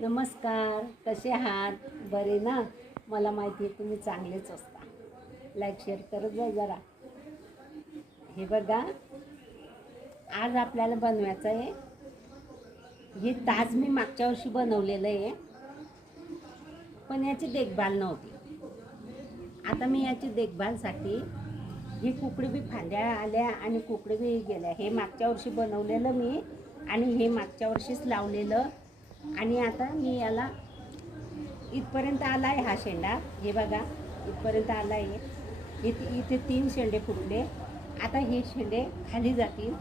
नमस्कार कसे आहात? बरे ना? मला माहिती आहे तुम्ही चांगलेच असता. लाईक शेअर करत जा जरा. हे बघा आज आपल्याला बनवायचं आहे. हे ताज मी मागच्या वर्षी बनवलेलं आहे. पण याची देखभाल नव्हती. आता मी याची देखभालसाठी ही कुकडी बी फांद्या आल्या आणि कुकडी बी गेल्या. हे मागच्या वर्षी बनवलेलं मी आणि हे मागच्या वर्षीच लावलेलं आणि आता मी याला इथपर्यंत आला आहे हा शेंडा. हे बघा इथपर्यंत आला आहे इथे इथे तीन शेंडे फुटले. आता हे शेंडे खाली जातील.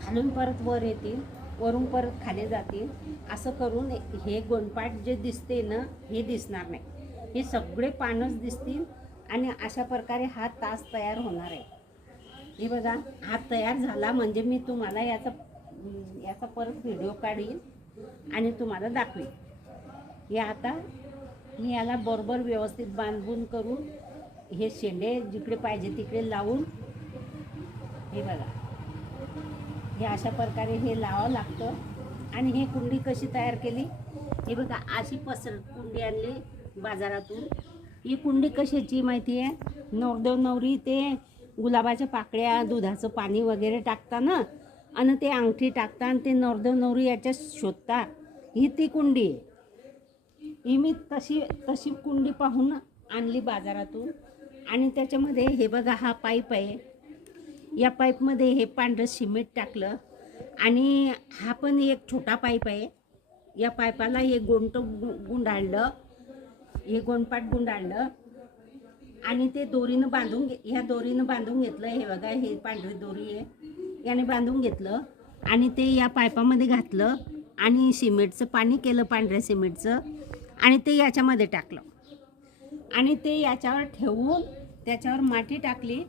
खालून परत वर येतील. वरून परत खाली जातील. असं करून हे गोंडपाट जे दिसते ना हे दिसणार नाही. हे सगळे पानच दिसतील आणि अशा प्रकारे हा तास तयार होणार आहे. हे बघा हा तयार झाला म्हणजे मी तुम्हाला याचा याचा परत व्हिडिओ काढीन. आणि तुम्हाला दाखवीन हे आता मी याला बरोबर व्यवस्थित बांधून करून हे शेंडे जिकडे पाहिजे तिकडे लावून हे बघा. हे अशा प्रकारे हे लावावं लागतं. आणि हे कुंडी कशी तयार केली? हे बघा अशी पसर कुंडी आणली बाजारातून. ही कुंडी कशाची माहिती आहे? नवरदेव नवरी ते गुलाबाच्या पाकळ्या दुधाचं पाणी वगैरे टाकताना आणि ते अंगठी टाकता आणि ते नवरदेव नवरी याच्यात शोधता. ही ती कुंडी आहे. ही मी तशी तशी कुंडी पाहून आणली बाजारातून. आणि त्याच्यामध्ये हे बघा हा पाईप आहे. या पाईपमध्ये हे पांढरं सिमेंट टाकलं. आणि हा पण एक छोटा पाईप आहे. या पाईपाला हे गोंट गु- गुंडाळलं. हे गोंडपाट गुंडाळलं. आणि ते दोरीनं बांधून घे ह्या दोरीनं बांधून घेतलं. हे बघा हे पांढरी दोरी आहे. याने बांधून घेतलं आणि ते या पायपामध्ये घातलं आणि सिमेंटचं पाणी केलं पांढऱ्या सिमेंटचं आणि ते याच्यामध्ये टाकलं. आणि ते याच्यावर ठेवून त्याच्यावर माती टाकली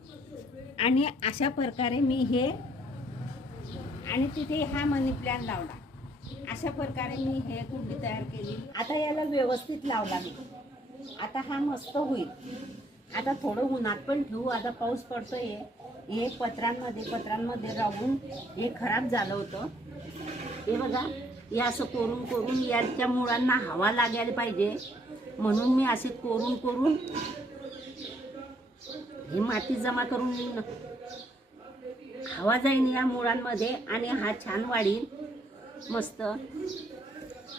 आणि अशा प्रकारे मी हे आणि तिथे हा मनी प्लॅन लावला. अशा प्रकारे मी हे कुंडी तयार केली. आता याला व्यवस्थित लावला मी. आता हा मस्त होईल. आता थोडं उन्हात पण ठेवू आता पाऊस पडतोय. हे पत्रांमध्ये पत्रांमध्ये राहून हे खराब झालं होतं. हे बघा हे असं कोरून कोरून याच्या मुळांना हवा लागायला पाहिजे. म्हणून मी असे कोरून कोरून ही माती जमा करून हवा जाईन या मुळांमध्ये आणि हा छान वाढील मस्त.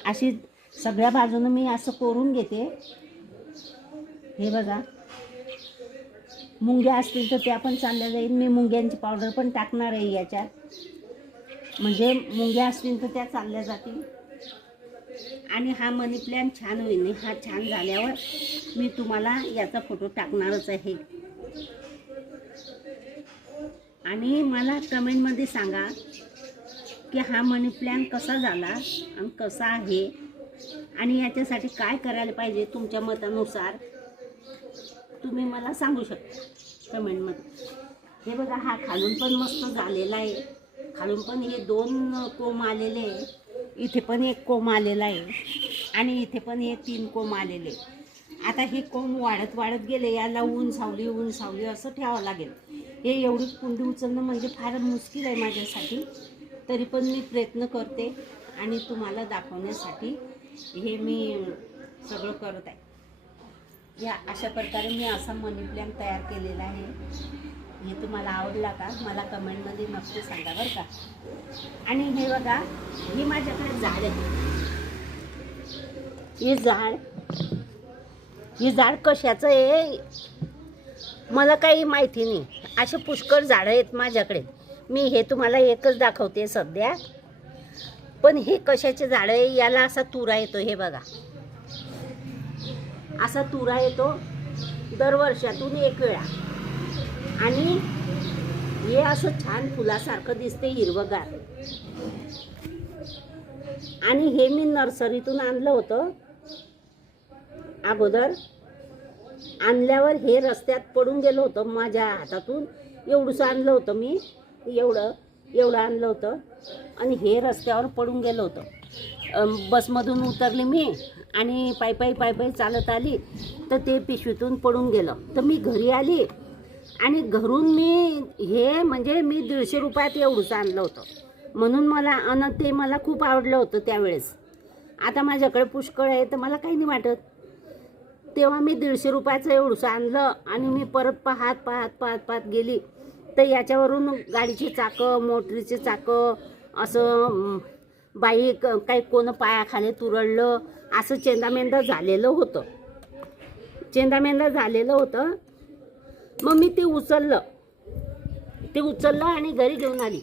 अशी सगळ्या बाजूनं मी असं कोरून घेते. हे बघा. मुंग्या असतील तर त्या पण चालल्या जाईल. मी मुंग्यांची पावडर पण टाकणार आहे याच्यात. म्हणजे मुंग्या असतील तर त्या चालल्या जातील. आणि हा मनी प्लॅन छान होईल. हा छान झाल्यावर मी तुम्हाला याचा फोटो टाकणारच आहे. आणि मला कमेंटमध्ये सांगा की हा मनी प्लॅन कसा झाला आणि कसा आहे? आणि याच्यासाठी काय करायला पाहिजे तुमच्या मतानुसार? तुम्ही मला सांगू शकता कमेंटमध्ये हे बघा हा खालून पण मस्त झालेला आहे. खालून पण हे दोन कोंब आलेले आहे. इथे पण एक कोंब आलेला आहे आणि इथे पण हे तीन कोंब आलेले आता हे कोंब वाढत वाढत गेले याला ऊन सावली ऊन सावली असं ठेवावं लागेल. हे एवढी कुंडी उचलणं म्हणजे फार मुश्किल आहे माझ्यासाठी. तरी पण मी प्रयत्न करते आणि तुम्हाला दाखवण्यासाठी हे मी सगळं करत आहे. या अशा प्रकारे मी असा मनी प्लॅन तयार केलेला आहे. हे तुम्हाला आवडला का? मला कमेंटमध्ये नक्की सांगा बरं का. आणि हे बघा हे माझ्याकडे झाड आहे. हे झाड हे झाड कशाचं आहे? मला काही माहिती नाही. असे पुष्कळ झाडं आहेत माझ्याकडे. मी हे तुम्हाला एकच दाखवते सध्या. पण हे कशाचे झाडं आहे? याला असा तुरा येतो हे बघा. असा तुरा येतो दरवर्षातून एक वेळा. आणि हे असं छान फुलासारखं दिसते हिरवगार. आणि हे मी नर्सरीतून आणलं होतं अगोदर. आणल्यावर हे रस्त्यात पडून गेलं होतं माझ्या हातातून. एवढंसं आणलं होतं मी. एवढं एवढं आणलं होतं. आणि हे रस्त्यावर पडून गेलं होतं. बसमधून उतरली मी. आणि पायी पायी चालत आली तर ते पिशवीतून पडून गेलं. तर मी घरी आली आणि घरून मी हे म्हणजे मी दीडशे रुपयात एवढंच आणलं होतं. म्हणून मला आणि ते मला खूप आवडलं होतं त्यावेळेस. आता माझ्याकडे पुष्कळ आहे तर मला काही नाही वाटत. तेव्हा मी दीडशे रुपयाचं एवढंसं आणलं आणि मी परत पाहत पाहत पाहत पाहत गेली. तर याच्यावरून गाडीची चाकं मोटरीचे चाकं असं बाई काही कोण पायाखाली तुरळलं असं चेंदामेंदा झालेलं होतं. चेंदामेंदा झालेलं होतं. मग मी ते उचललं. ते उचललं आणि घरी घेऊन आली.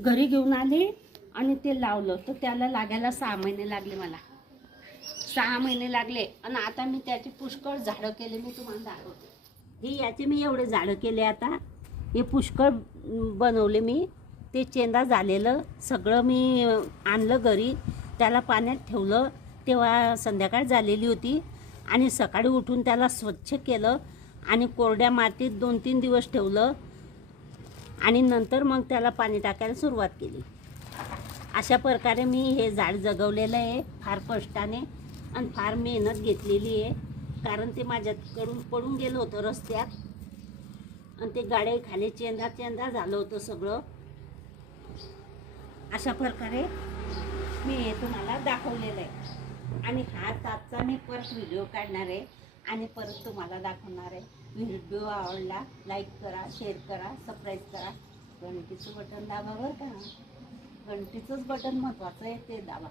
घरी घेऊन आले आणि ते लावलं. तर त्याला लागायला सहा महिने लागले मला. सहा महिने लागले. आणि आता मी त्याची पुष्कळ झाडं केले. मी तुम्हाला दाखवते. हे याचे मी एवढे झाडं केले आता. हे पुष्कळ बनवले मी. ते चेंदा झालेलं सगळं मी आणलं घरी. त्याला पाण्यात ठेवलं. तेव्हा संध्याकाळ झालेली होती आणि सकाळी उठून त्याला स्वच्छ केलं आणि कोरड्या मातीत दोन तीन दिवस ठेवलं आणि नंतर मग त्याला पाणी टाकायला सुरुवात केली. अशा प्रकारे मी हे झाड जगवलेलं आहे. फार कष्टाने आणि फार मेहनत घेतलेली आहे. कारण ते माझ्याकडून पडून गेलं होतं रस्त्यात. आणि ते गाड्या खाली चेंदा चेंदा झालं होतं सगळं. अशा प्रकारे मी हे तुम्हाला दाखवलेलं आहे. आणि हा आजचा मी परत व्हिडिओ काढणार आहे. आणि परत तुम्हाला दाखवणार आहे. व्हिडिओ आवडला लाईक करा शेअर करा सबस्क्राईब करा. घंटीचं बटन दाबा बरं का? घंटीचंच बटन महत्त्वाचं आहे ते दाबा